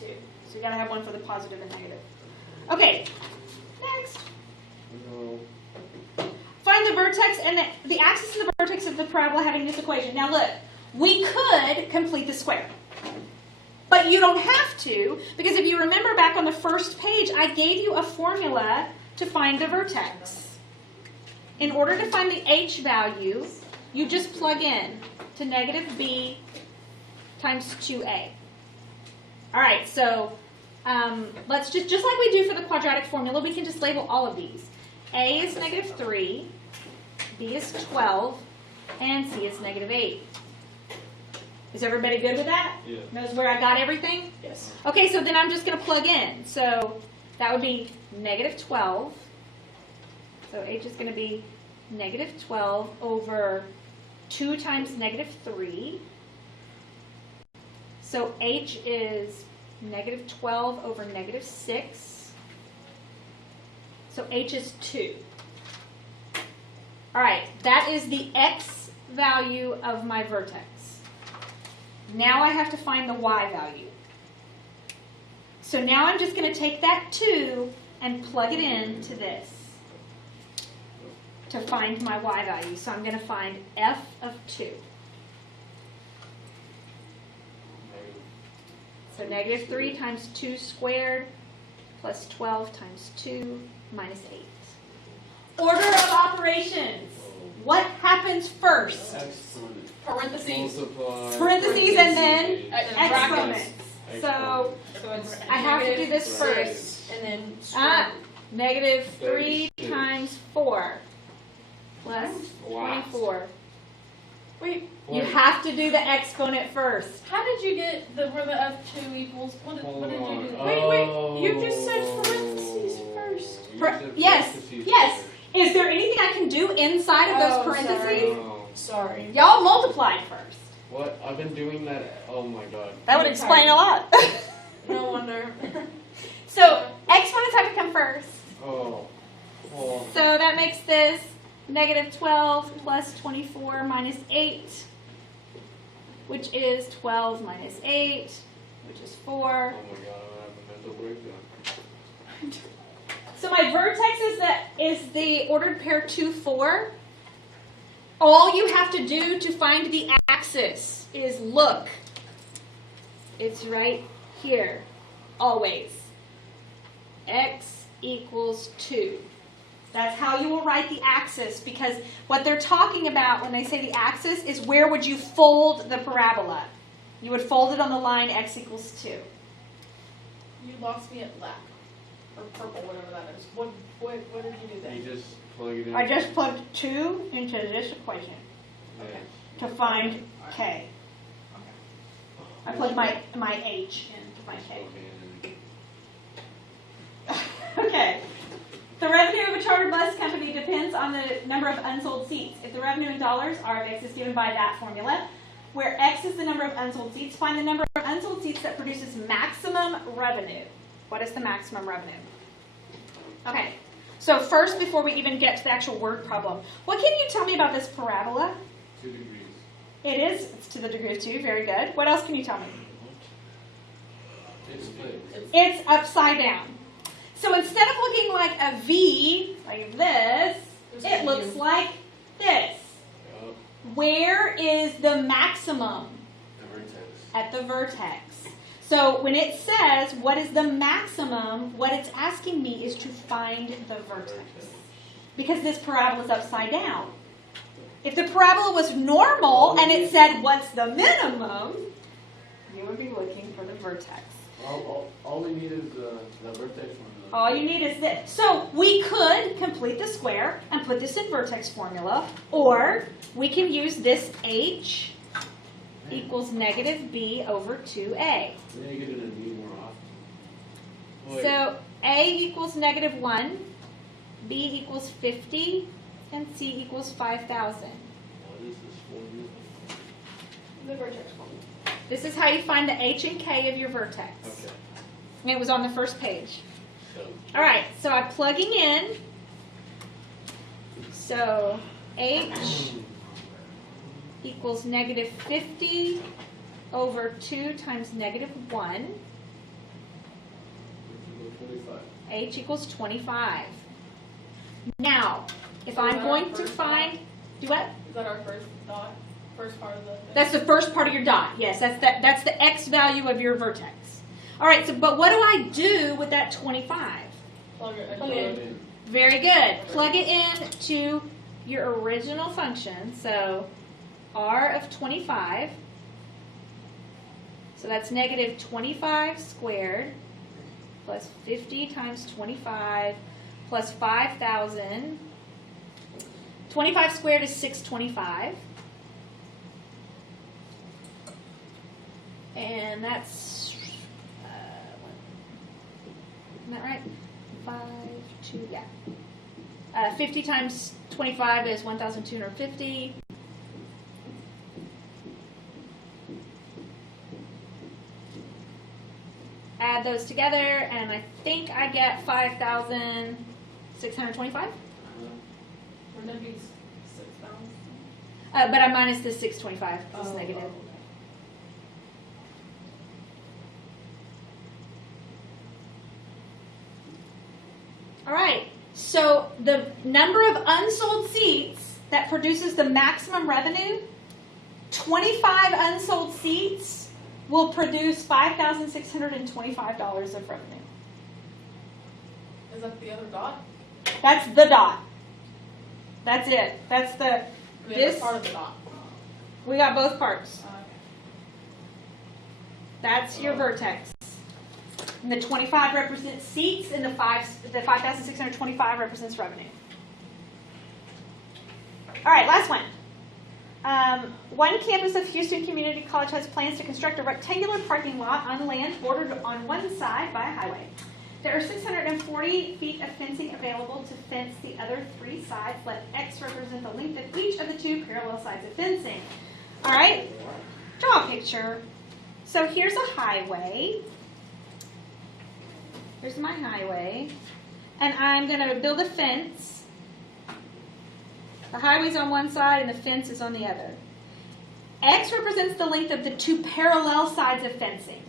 2. So you got to have one for the positive and negative. Okay, next. Find the vertex and the axis and the vertex of the parabola having this equation. Now look, we could complete the square. But you don't have to, because if you remember back on the first page, I gave you a formula to find the vertex. In order to find the h value, you just plug in to negative b times 2a. All right, so let's just like we do for the quadratic formula, we can just label all of these. A is negative 3, B is 12, and C is negative 8. Is everybody good with that? Yeah. Knows where I got everything? Yes. Okay, so then I'm just going to plug in. So that would be negative 12. So h is going to be negative 12 over 2 times negative 3. So h is negative 12 over negative 6. So h is 2. All right, that is the x value of my vertex. Now I have to find the y value. So now I'm just going to take that 2 and plug it into this to find my y value. So I'm going to find f of 2. So negative 3 times 2 squared plus 12 times 2 minus 8. Order of operations. What happens first? Parentheses. Parentheses and then exponents. Brackets. So it's I have to do this first. 6, and then Negative 3 times 4 plus Wow. 24. wait, You have to do the exponent first. how did you get the where the f2 equals? What did you do? Oh. You just said parentheses first. Yes, yes. Is there anything I can do inside of those Oh, parentheses? Sorry. Y'all multiplied first. What? I've been doing that. Oh my god. That would explain a lot. No wonder. So exponents have to come first. Oh. Oh. So that makes this negative 12 plus 24 minus 8, which is 12 minus 8, which is 4. Oh my god, I have a mental breakdown. So my vertex is the ordered pair 2, 4. All you have to do to find the axis is look. It's right here, always. X equals 2. That's how you will write the axis, because what they're talking about when they say the axis is where would you fold the parabola. You would fold it on the line x equals 2. You lost me at black. Or purple, whatever that is. What did you do there? You just plug it in. I just plugged 2 into this equation Yeah. to find k. I plugged my h into my k. Okay. The revenue of a chartered bus company depends on the number of unsold seats. If the revenue in dollars, R of X, is given by that formula, where X is the number of unsold seats, find the number of unsold seats that produces maximum revenue. What is the maximum revenue? Okay. So first, before we even get to the actual word problem, what can you tell me about this parabola? 2 degrees. It is. It's to the degree of 2. Very good. What else can you tell me? It's fixed. It's upside down. So instead of looking like a V, like this, it looks like this. Yup. Where is the maximum? The vertex. At the vertex. So when it says, what is the maximum, what it's asking me is to find the vertex. Because this parabola is upside down. If the parabola was normal and it said, what's the minimum, you would be looking for the vertex. All we need is the vertex one. All you need is this. So we could complete the square and put this in vertex formula, or we can use this h equals negative b over 2a. Then you get it in B more often. Wait. So a equals negative 1, b equals 50, and c equals 5,000. What is this formula? The vertex one. This is how you find the h and k of your vertex. Okay. And it was on the first page. So All right, so I'm plugging in. So h equals negative 50 over 2 times negative 1. h equals 25. Now, if So I'm is that our going to first find, do what? Is that our first dot? First part of the thing? That's the first part of your dot. Yes, that's the x value of your vertex. All right, so but what do I do with that 25? Plug it Plug it in. Very good. Plug it in to your original function. So r of 25. So that's negative 25 squared plus 50 times 25 plus 5,000. 25 squared is 625. And that's, isn't that right? 5, 2, yeah. 50 times 25 is 1,250. Add those together, and I think I get 5,625. Wouldn't it be 6,000? But I minus the 625 because it's negative. All right, so the number of unsold seats that produces the maximum revenue, 25 unsold seats will produce $5,625 of revenue. Is that the other dot? That's the dot. That's it. That's the, The this, other part of the dot. we got both parts. Okay. That's your vertex. And the 25 represents seats, and the 5,625 represents revenue. All right, last one. One campus of Houston Community College has plans to construct a rectangular parking lot on land bordered on one side by a highway. There are 640 feet of fencing available to fence the other 3 sides. Let X represent the length of each of the 2 parallel sides of fencing. All right, draw a picture. So here's a highway. Here's my highway. And I'm going to build a fence. The highway's on one side and the fence is on the other. X represents the length of the 2 parallel sides of fencing.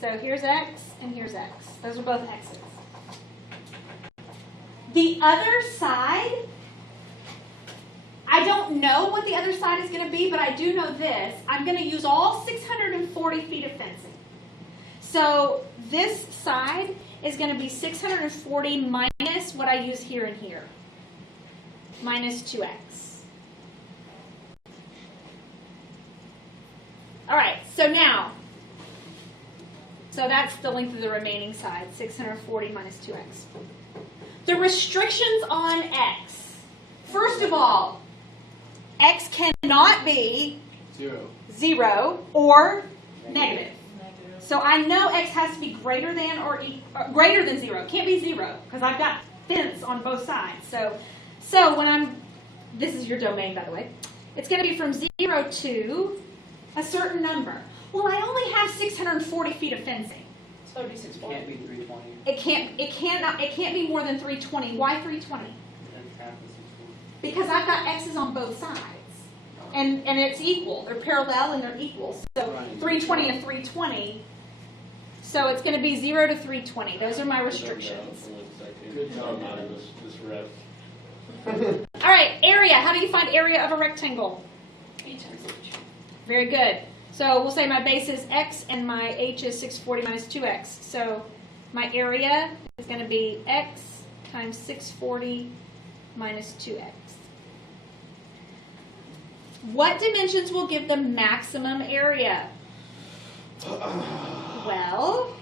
So here's X and here's X. Those are both X's. The other side, I don't know what the other side is going to be, but I do know this. I'm going to use all 640 feet of fencing. So this side is going to be 640 minus what I use here and here, minus 2x. All right, so now, so that's the length of the remaining side, 640 minus 2x. The restrictions on x. First of all, x cannot be 0 or negative. So I know x has to be greater than or greater than 0. It can't be 0 because I've got fence on both sides. So when this is your domain, by the way. It's going to be from 0 to a certain number. Well, I only have 640 feet of fencing. It's 36 It can't be 320. It can't be more than 320. Why 320? That's half of 640. Because I've got x's on both sides. And it's equal. They're parallel and they're equal. So 320 and 320. So it's going to be 0 to 320. Those are my restrictions. Good job, This rep. All right, area. How do you find area of a rectangle? B times H. Very good. So we'll say my base is x and my h is 640 minus 2x. So my area is going to be x times 640 minus 2x. What dimensions will give the maximum area? Well,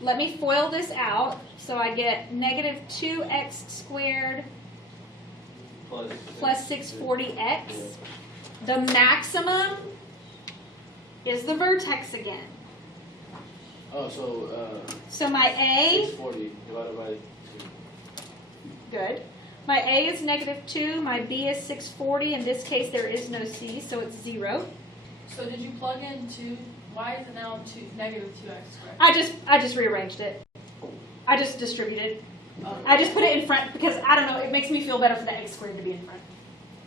let me FOIL this out. So I get negative 2x squared plus 640x. The maximum is the vertex again. Oh, so So my A, 640 divided by 2. good. My A is negative 2, my B is 640. In this case, there is no C, so it's 0. So did you plug in 2? Why is it now negative 2x squared? I just rearranged it. I just distributed. Oh. I just put it in front because, I don't know, it makes me feel better for the x squared to be in front.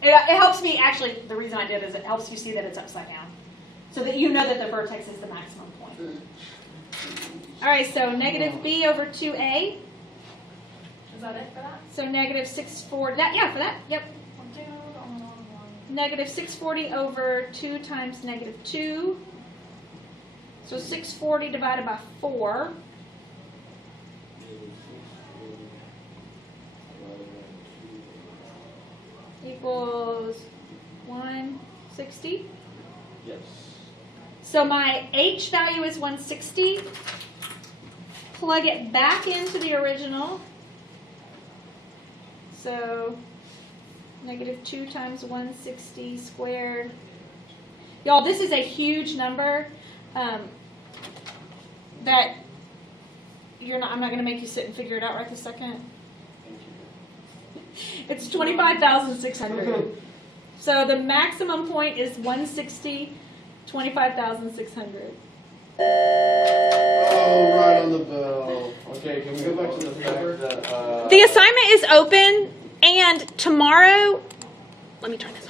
It helps me, actually, the reason I did is it helps you see that it's upside down. so that you know that the vertex is the maximum point. All right, so negative b over 2a. Is that it for that? So negative 640, yeah, for that, yep. Negative 640 over 2 times negative 2. So 640 divided by 4 equals 160. Yes. So my h value is 160. Plug it back into the original. So negative 2 times 160 squared. Y'all, this is a huge number that I'm not going to make you sit and figure it out right this second. It's 25,600. So the maximum point is 160, 25,600. Oh, right on the bell. Okay, can we go back to the fact that The assignment is open, and tomorrow, let me turn this